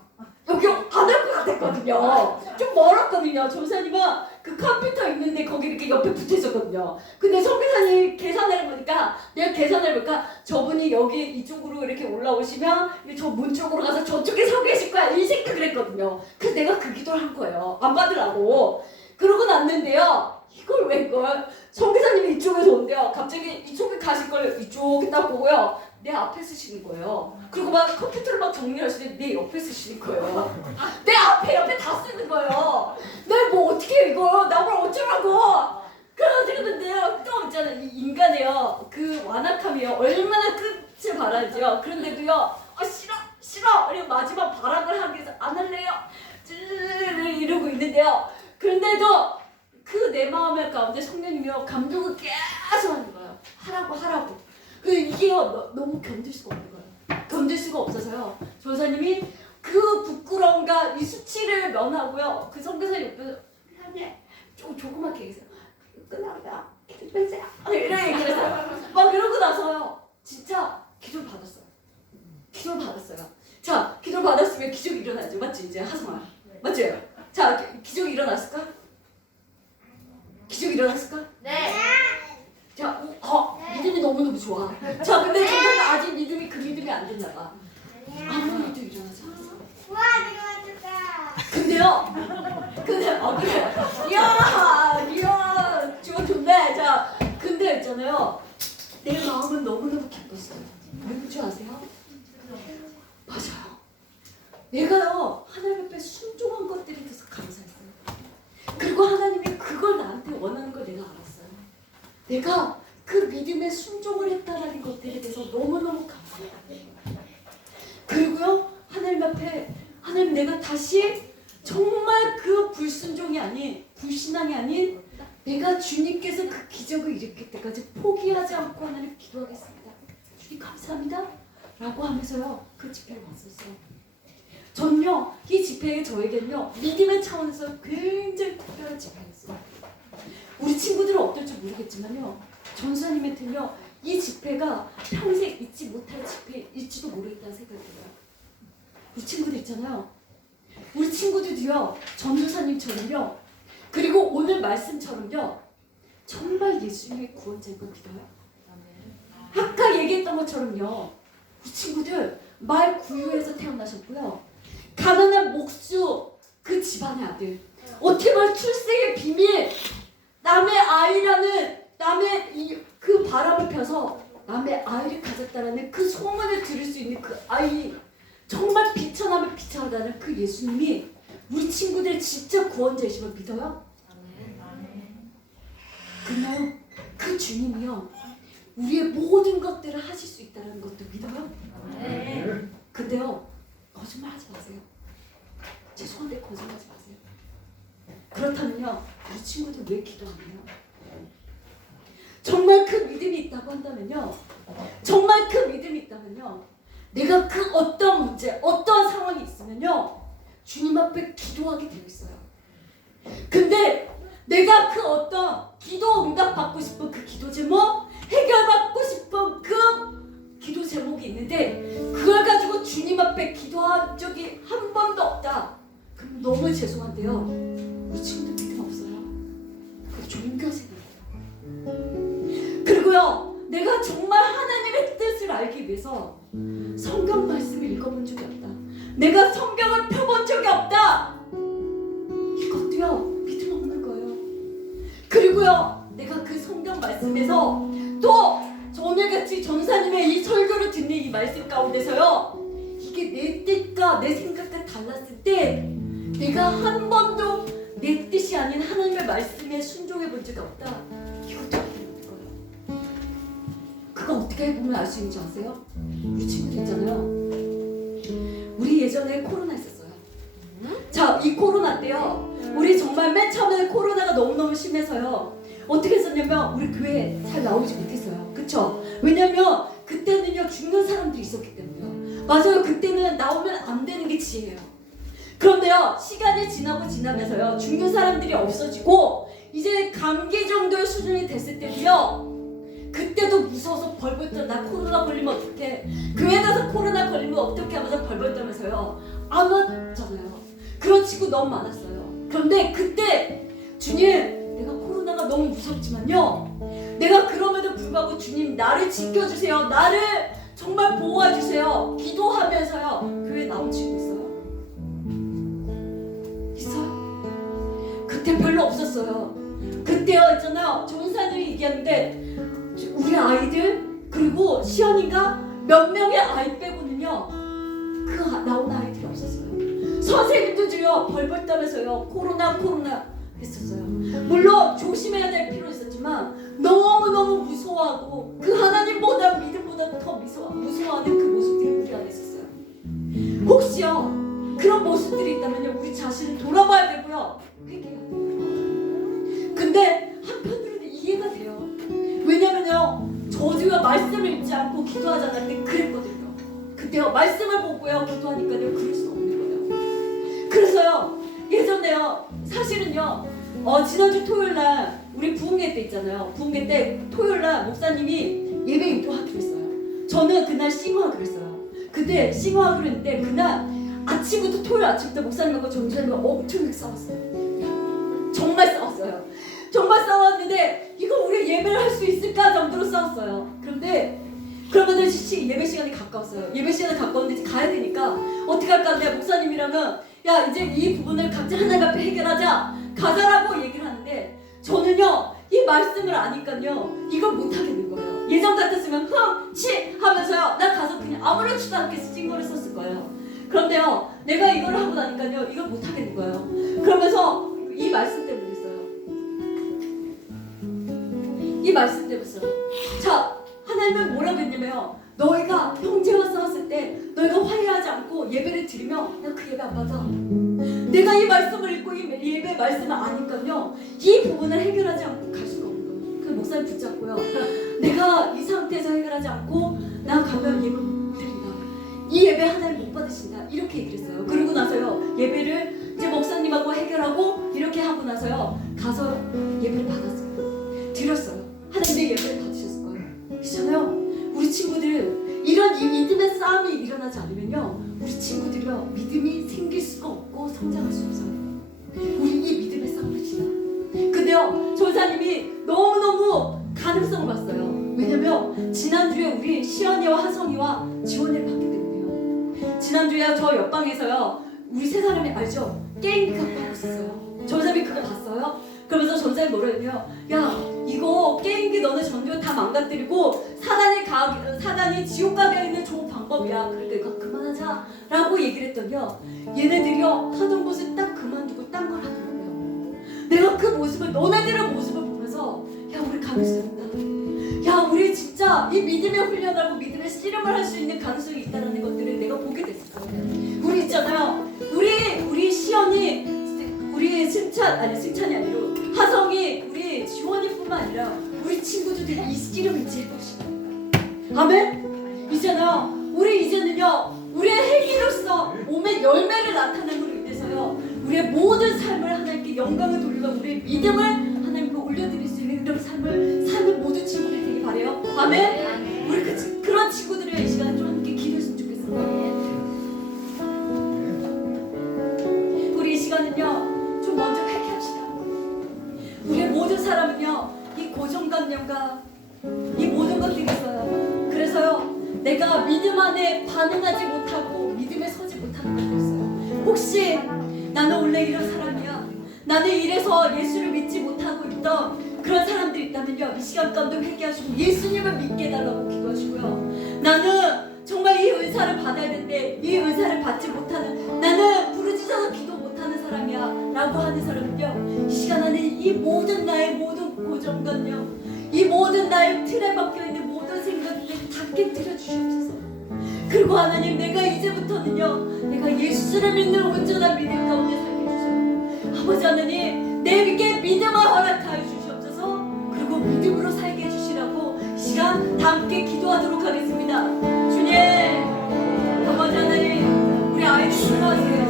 여기 안 올 것 같았거든요. 좀 멀었거든요. 전사님은 그 컴퓨터 있는데 거기 이렇게 옆에 붙어 있었거든요. 근데 선교사님 내가 계산을 해보니까 저분이 여기 이쪽으로 이렇게 올라오시면 저 문 쪽으로 가서 저쪽에 서 계실 거야 이 생각을 했거든요. 그래서 내가 그 기도를 한 거예요. 안 받으라고. 그러고 났는데요. 이걸 선교사님이 이쪽에서 온대요. 갑자기 이쪽에 가실 걸 이쪽에 딱 보고요. 내 앞에 쓰시는 거예요. 그리고 막 컴퓨터를 막 정리하시는데 내 옆에 쓰시는 거예요. 내 앞에 옆에 다 쓰는 거예요. 내가 뭐 어떻게 해 이거? 나 뭘 어쩌라고? 그래가지고 근데요 또 있잖아요. 이 인간이요 그 완악함이요 얼마나 끝을 바라지요. 그런데도요 싫어 그리고 마지막 발악을 하기 위해서 안 할래요 이러고 있는데요. 그런데도 그 내 마음의 가운데 성령님이요 감동을 계속 하는 거예요. 하라고 그 이게요 너무 견딜 수가 없는 거예요. 견딜 수가 없어서요 조사님이 그 부끄러움과 이 수치를 면하고요 그 선교사 옆에서 조그맣게 얘기했어요. 끝나가 기도 좀 해주세요 이런 얘기를 했어요. 막 이러고 나서요 진짜 기도를 받았어요. 자 기도를 받았으면 기적이 일어나죠. 맞지 이제 하성아 맞죠? 자 기적이 일어났을까? 네. 자 믿음이 너무너무 좋아. 자 근데 저는 아직 믿음이 그 믿음이 안 됐나 봐. 아무 일도 일어나지 않았어. 와, 내가 근데요 그래요. 이야 좋네. 자 근데 있잖아요 내 마음은 너무너무 기뻤어요. 왜 줄 아세요? 맞아요. 내가요 하나님 앞에 순종한 것들이 돼서 감사했어요. 그리고 하나님이 그걸 나한테 원하는 걸 내가 알았어요. 내가 그 믿음에 순종을 했다라는 것들에 대해서 너무너무 감사해요. 그리고요 하나님 앞에 하나님 내가 다시 정말 그 불순종이 아닌 불신앙이 아닌 내가 주님께서 그 기적을 일으킬 때까지 포기하지 않고 하나님 기도하겠습니다. 주님 감사합니다 라고 하면서요 그 집회를 왔었어요. 전요 이 집회에 저에게는요 믿음의 차원에서 굉장히 특별한 집회였어요. 우리 친구들은 어떨지 모르겠지만요 전사님한테는요 이 집회가 평생 잊지 못할 집회일지도 모르겠다는 생각이 들어요. 우리 친구들 있잖아요. 우리 친구들도요 전도사님처럼요 그리고 오늘 말씀처럼요 정말 예수님의 구원자인 걸 믿어요. 아까 얘기했던 것처럼요 우리 친구들 말 구유에서 태어나셨고요 가난한 목수 그 집안의 아들 어떻게 보면 출생의 비밀 남의 아이라는 남의 그 바람을 펴서 남의 아이를 가졌다라는 그 소문을 들을 수 있는 그 아이 정말 비천하면 비천하다는 그 예수님이 우리 친구들 진짜 구원자이심을 믿어요? 그나요? 그 주님이요 우리의 모든 것들을 하실 수 있다는 것도 믿어요? 근데요 거짓말하지 마세요. 죄송한데 거짓말하지 마세요. 그렇다면요 우리 친구들 왜 기도 안 해요? 정말 그 믿음이 있다고 한다면요 정말 그 믿음이 있다면요 내가 그 어떤 문제 어떠한 상황이 있으면요 주님 앞에 기도하게 되어 있어요. 근데 내가 그 어떤 기도 응답 받고 싶은 그 기도 제목 해결받고 싶은 그 기도 제목이 있는데 그걸 가지고 주님 앞에 기도한 적이 한 번도 없다. 그럼 너무 죄송한데요 우리 친구들 믿음 없어요. 그 종교생활. 그리고요 내가 정말 하나님의 뜻을 알기 위해서 성경 말씀을 읽어본 적이 없다. 내가 성경을 펴본 적이 없다. 이것도요 믿음 없는 거예요. 그리고요 내가 그 성경 말씀에서 또 오늘같이 전사님의 이 설교를 듣는 이 말씀 가운데서요 이게 내 뜻과 내 생각과 달랐을 때 내가 한 번도 내 뜻이 아닌 하나님의 말씀에 순종해 본 적이 없다. 이것도 믿는 거예요. 그거 어떻게 보면 알 수 있는지 아세요? 우리 친구들 있잖아요. 우리 예전에 코로나 있었어요. 자, 이 코로나 때요 우리 정말 맨 처음에 코로나가 너무너무 심해서요 어떻게 했었냐면 우리 교회에 잘 나오지 못했어요. 그쵸? 왜냐면 그때는요 죽는 사람들이 있었기 때문에요. 맞아요. 그때는 나오면 안 되는 게 지혜예요. 그런데요 시간이 지나면서요 죽는 사람들이 없어지고 이제 감기 정도의 수준이 됐을 때도요 그때도 무서워서 벌벌 떠. 나 코로나 걸리면 어떡해, 교회 가서 코로나 걸리면 어떡해 하면서 벌벌 떠면서요 안 왔잖아요. 그런 친구 너무 많았어요. 그런데 그때 주님 내가 코로나가 너무 무섭지만요 내가 그럼에도 불구하고 주님 나를 지켜주세요, 나를 정말 보호해주세요 기도하면서요 교회에 나온 친구 있어요? 그때 별로 없었어요. 그때요 있잖아요 전사님이 얘기하는데 우리 아이들 그리고 시연이가 몇 명의 아이 빼고는요 나온 아이들이 없었어요. 선생님들도요 벌벌 떨면서요 코로나 했었어요. 물론 조심해야 될 필요 있었지만 너무너무 무서워하고 그 하나님보다 믿음보다 더 무서워하는 그 모습들이 우리 안에 있었어요. 혹시요 그런 모습들이 있다면요 우리 자신을 돌아봐야 되고요 회개해야 돼요. 근데 한편으로는 이해가 돼요. 왜냐면요 저주가 말씀을 읽지 않고 기도하지 않았는데 그랬거든요. 그때요 말씀을 보고요 기도하니까요 그럴 수 없는 거예요. 그래서요 예전에요 사실은요 지난주 토요일날 우리 부흥회 때 있잖아요. 부흥회 때 토요일날 목사님이 예배 인도하기로 했어요. 저는 그날 싱어하기로 했어요. 그때 싱어하기로 했는데 그날 아침부터 토요일 아침부터 목사님하고 전주사님과 엄청 싸웠어요. 정말 싸웠어요. 정말 싸웠는데 이거 우리 예배를 할 수 있을까 정도로 싸웠어요. 그러면은 예배 시간이 가까웠어요. 예배 시간이 가까운데 이제 가야 되니까 어떻게 할까 하는데 목사님이랑은 야 이제 이 부분을 각자 하나님 앞에 해결하자 가자라고 얘기를 하는데 저는요 이 말씀을 아니까요 이걸 못하겠는 거예요. 예전 같았으면 치 하면서요 나 가서 그냥 아무렇지도 않게 찡거를 썼을 거예요. 그런데요 내가 이걸 하고 나니까요 이걸 못하겠는 거예요. 그러면서 이 말씀 때문에 했어요. 이 말씀 때문에 했어요. 자 하나님은 뭐라고 했냐면요 너희가 형제와 싸웠을 때 너희가 화해하지 않고 예배를 드리면 나 그 예배 안 받아. 내가 이 말씀을 읽고 이 예배 말씀을 아니까요 이 부분을 해결하지 않고 갈 수가 없는 거예요. 그 목사님 붙잡고요 내가 이 상태에서 해결하지 않고 나 가면 예배 못 드린다. 이 예배 하나님 못 받으신다. 이렇게 얘기를 했어요. 그러고 나서요 예배를 이제 목사님하고 해결하고 이렇게 하고 나서요 가서 예배를 받았어요. 드렸어요. 하나님의 예배를 받으셨을 거예요. 그렇잖아요. 우리 친구들 이런 이 믿음의 싸움이 일어나지 않으면요 우리 친구들이요 믿음이 생길 수가 없고 성장할 수 없어요. 우리 이 믿음의 싸움을 합시다. 근데요 조사님이 너무너무 가능성을 봤어요. 왜냐면 지난주에 우리 시연이와 하성이와 지원을 받기 때문에요. 지난주에 저 옆방에서요 우리 세 사람이 알죠? 게임 갖고 하고 있었어요. 조사님이 그거 봤어요? 그러면서 전사님 뭐라 했냐요? 야 이거 게임기 너네 전부 다 망가뜨리고 사단이 지옥 가게 있는 좋은 방법이야. 그러니까 이거 그만하자 라고 얘기를 했더니요 얘네들이요 하던 것을 딱 그만두고 딴 걸 하더라고요. 내가 그 모습을 너네들의 모습을 보면서 야 우리 가능성 있다. 야 우리 진짜 이 믿음의 훈련하고 믿음의 씨름을 할 수 있는 가능성이 있다는 것들을 내가 보게 됐었어요. 우리 있잖아요 우리 시연이 우리 승찬이 아니라 하성이 우리 지원이뿐만 아니라 우리 친구들이 이 씨름을 이제 해보시고 아멘? 있잖아요 우리 이제는요 우리의 행위로서 몸의 열매를 나타냄으로 인해서요 우리의 모든 삶을 하나님께 영광을 돌리고 우리의 믿음을 하나님께 올려드릴 수 있는 이런 삶을 사는 모든 친구들이 되길 바래요. 아멘? 우리 그런 친구들이랑 이 시간에 좀 함께 기도했으면 좋겠습니다. 우리 이 시간은요 좀 먼저 회개합시다. 우리의 모든 사람은요 이 고정관념과 이 모든 것들이 있어요. 그래서요 내가 믿음 안에 반응하지 못하고 믿음에 서지 못하는 것도 있어요. 혹시 나는 원래 이런 사람이야 나는 이래서 예수를 믿지 못하고 있던 그런 사람들이 있다면요 이 시간 가운데 회개하시고 예수님을 믿게 해달라고 기도하시고요 나는 정말 이 은사를 받아야 되는데 이 은사를 받지 못하는 나는 부르짖어서 기도 못하는 사람이야 라고 하는 사람은요 이 시간 안에 이 모든 나의 모든 고정관념 이 모든 나의 틀에 박혀있는 모든 생각들을 다 깨뜨려 주시옵소서. 그리고 하나님 내가 이제부터는요 내가 예수를 믿는 온전한 믿음 가운데 살게 해주세요. 아버지 하나님 내게 믿음을 허락하여 주시옵소서. 그리고 믿음으로 살게 해주시라고 이 시간 다 함께 기도하도록 하겠습니다. 주님 아버지 하나님 우리 아이들 불러하세요.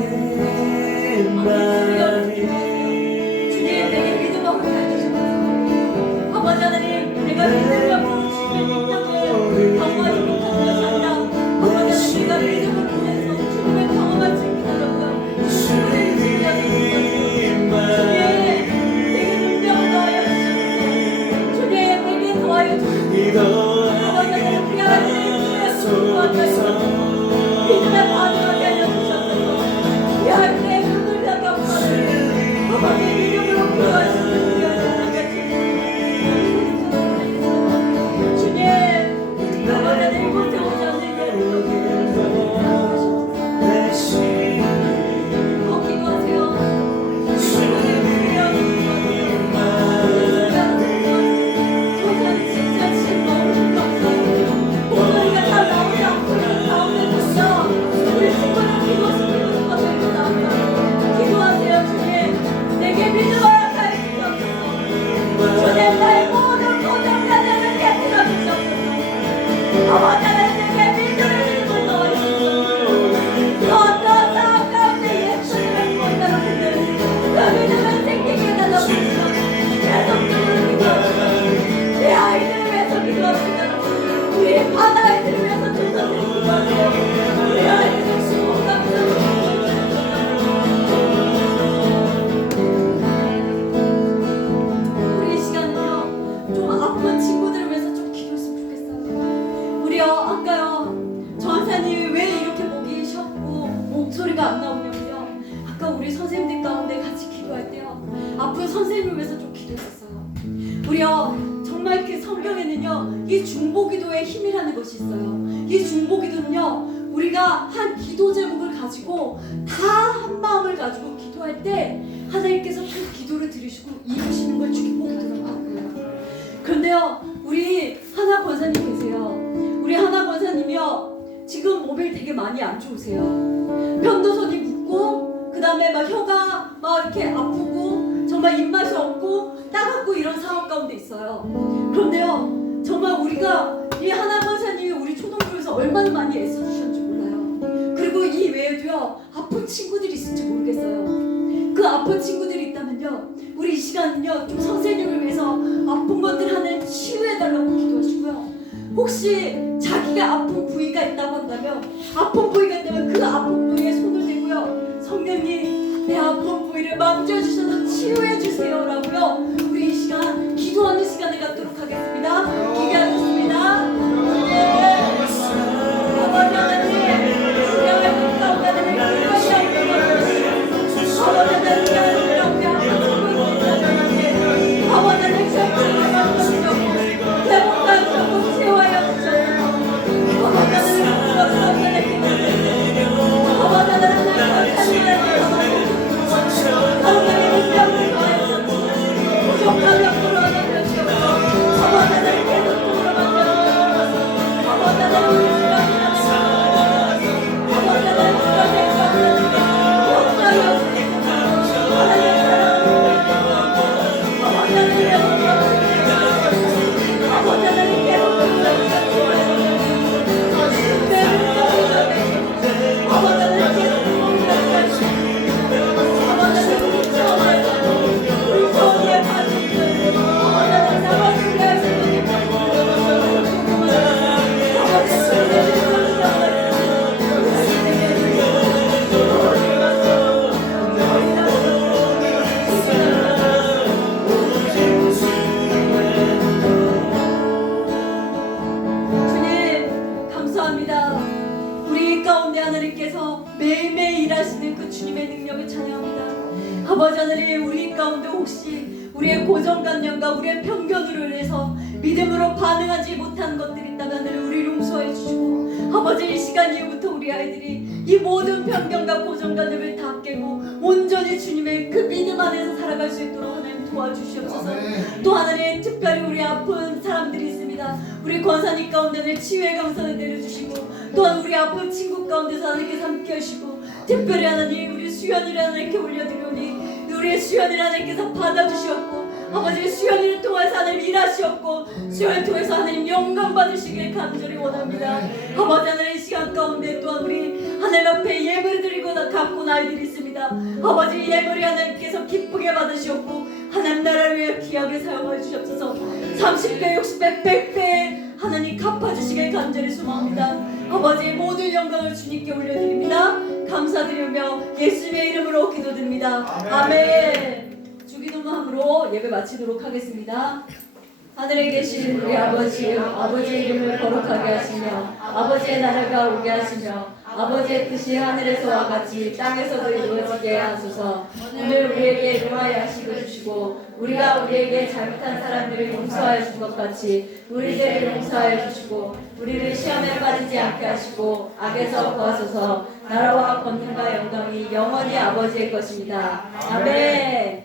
주님 내게 믿음을 허락하여 주시옵소서. 아버지 하나님 내가 믿음을 없어서 주님의 믿음을 경험하지 못하는 것이 아니라 아버지 하나님 내가 믿음을 통해서 주님을 경험할 수 있게 하라고요. 주님의 믿음을 주님 내게 능력을 더하여 주시옵소서. 주님 내게 더하여 주시옵소서. 아버지 하나님 우리 아이들의 믿음을 주시옵소서. 믿음에 반응하게 하여 주시옵소서. 우리 아이들의 눈을 향해 없어를 아버지 믿음으로 구하시옵소서. 주님, 아버지 이곳에 오지 않는 보면요, 이 중보기도에 힘이라는 것이 있어요. 이 중보기도는요, 우리가 한 기도 제목을 가지고 다 한 마음을 가지고 기도할 때 하나님께서 그 기도를 들으시고 이루시는 걸 중보기도라고 하고요. 그런데요, 우리 하나 권사님 계세요. 우리 하나 권사님이요, 지금 몸이 되게 많이 안 좋으세요. 편도선이 붓고, 그 다음에 막 혀가 막 이렇게 아프고, 정말 입맛이 없고, 따갑고 이런 상황 가운데 있어요. 그런데요, 정말 우리가 이 하나 권사님이 우리 초등교에서 얼마나 많이 애써주셨는지 몰라요. 그리고 이 외에도요, 아픈 친구들이 있을지 모르겠어요. 그 아픈 친구들이 있다면요, 우리 이 시간은요, 좀 선생님을 위해서 아픈 것들 하나님 치유해달라고 기도하시고요. 혹시 자기가 아픈 부위가 있다고 한다면, 아픈 부위가 있다면 그 아픈 부위에 손을 대고요, 성령님 내 아픈 부위를 만져주셔서 치유해주세요 라고요, 우리 이 시간 기도하는 시간을 갖도록 하겠습니다. 기도하겠습니다. 네. 아버지 하나님, 우리 하나님 가운데 하나님 끝까지 하나님 아버지 하나님 우리 아픈 친구들 있다면 아버지 하나님 정말 주시옵고 대목과 주옵고 치유하여 주셔서 아버지 하나님 아버지 하나님 병을 더하여 부족한 역으로 하나님 주옵고 아버지 하나님 계속적으로 만들어주옵소서. 아버지 하나님 매일매일 일하시는 그 주님의 능력을 찬양합니다. 아버지 하나님, 우리 가운데 혹시 우리의 고정관념과 우리의 편견으로 인해서 믿음으로 반응하지 못한 것들이 있다면 우리 용서해 주시고, 아버지 이 시간 이후부터 우리 아이들이 이 모든 편견과 고정관념을 다 깨고 온전히 주님의 그 믿음 안에서 살아갈 수 있도록 하나님 도와주시옵소서. 또 하나님, 특별히 우리 아픈 사람들이 있습니다. 우리 권사님 가운데는 치유의 감사를 내려주시고, 또한 우리 아픈 친구 가운데서 하나님께서 함께 하시고, 특별히 하나님 우리 수연이를 하나님께 올려드리오니 우리 수연이를 하나님께서 받아주시옵고, 아버지 수연이를 통해서 하나님 일하시옵고, 수연을 통해서 하나님 영광 받으시길 간절히 원합니다. 아버지 하나님, 이 시간 가운데 또한 우리 하나님 앞에 예물을 드리고 갚은 아이들이 있습니다. 아버지 예물이 하나님께서 기쁘게 받으시옵고 하나님 나라를 위해 귀하게 사용해 주시옵소서. 30배 60배 100배 하나님 갚아주시길 간절히 소망합니다. 아버지 모든 영광을 주님께 올려드립니다. 감사드리며 예수님의 이름으로 기도드립니다. 아멘. 주기도문함으로 예배 마치도록 하겠습니다. 하늘에 계신 우리 아버지여, 아버지의 이름을 거룩하게 하시며 아버지의 나라가 오게 하시며 아버지의 뜻이 하늘에서와 같이 땅에서도 이루어지게 하소서. 오늘 우리에게 일용할 양식을 주시고 우리가 우리에게 잘못한 사람들을 용서하여 준 것 같이 우리 죄를 용서하여 주시고 우리를 시험에 빠지지 않게 하시고 악에서 구하소서. 나라와 권능과 영광이 영원히 아버지의 것입니다. 아멘.